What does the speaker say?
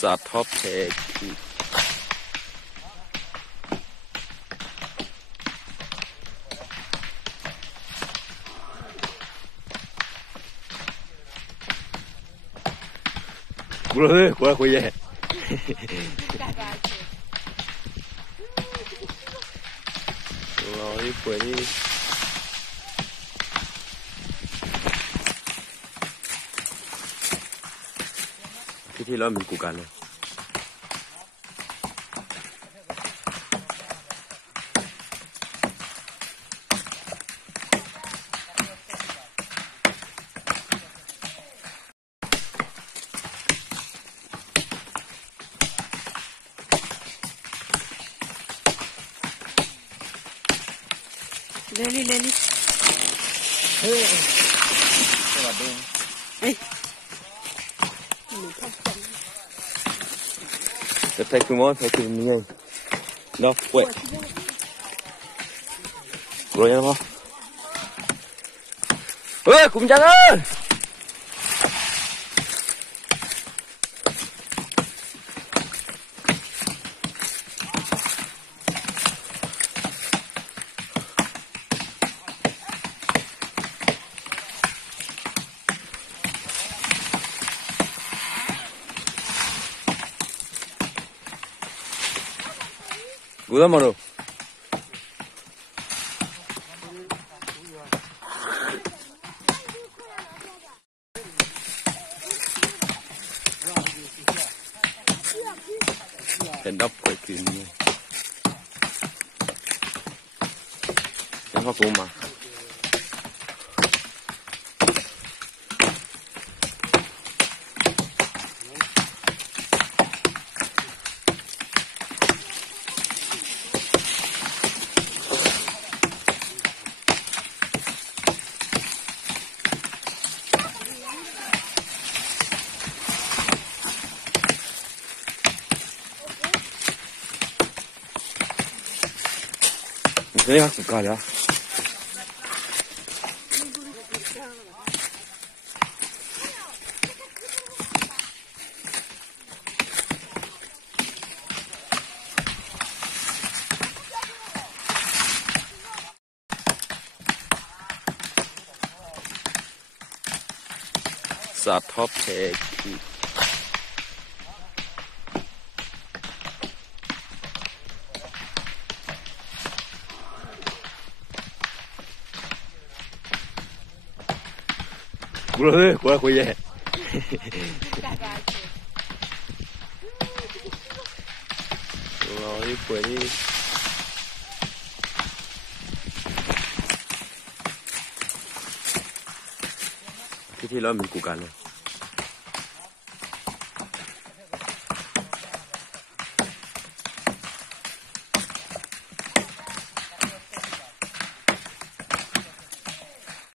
Sa top tag. Brother, qua qua vậy. Rồi quay đi. Cái lo mình củ cà này. Lên đi. Ê. Cái mặt đen. Ê. Mình không cần. Thấy cái món, thấy cái gì vậy? Nó quậy. Rồi em không? Ê, cũng chẳng ơi! Udah mau Tendap kau kini. Yang apa rumah? Ini aku kalah. Sa top tag. Brother, qua qua vậy. Rồi quay đi. Cái lo mình củ cà này.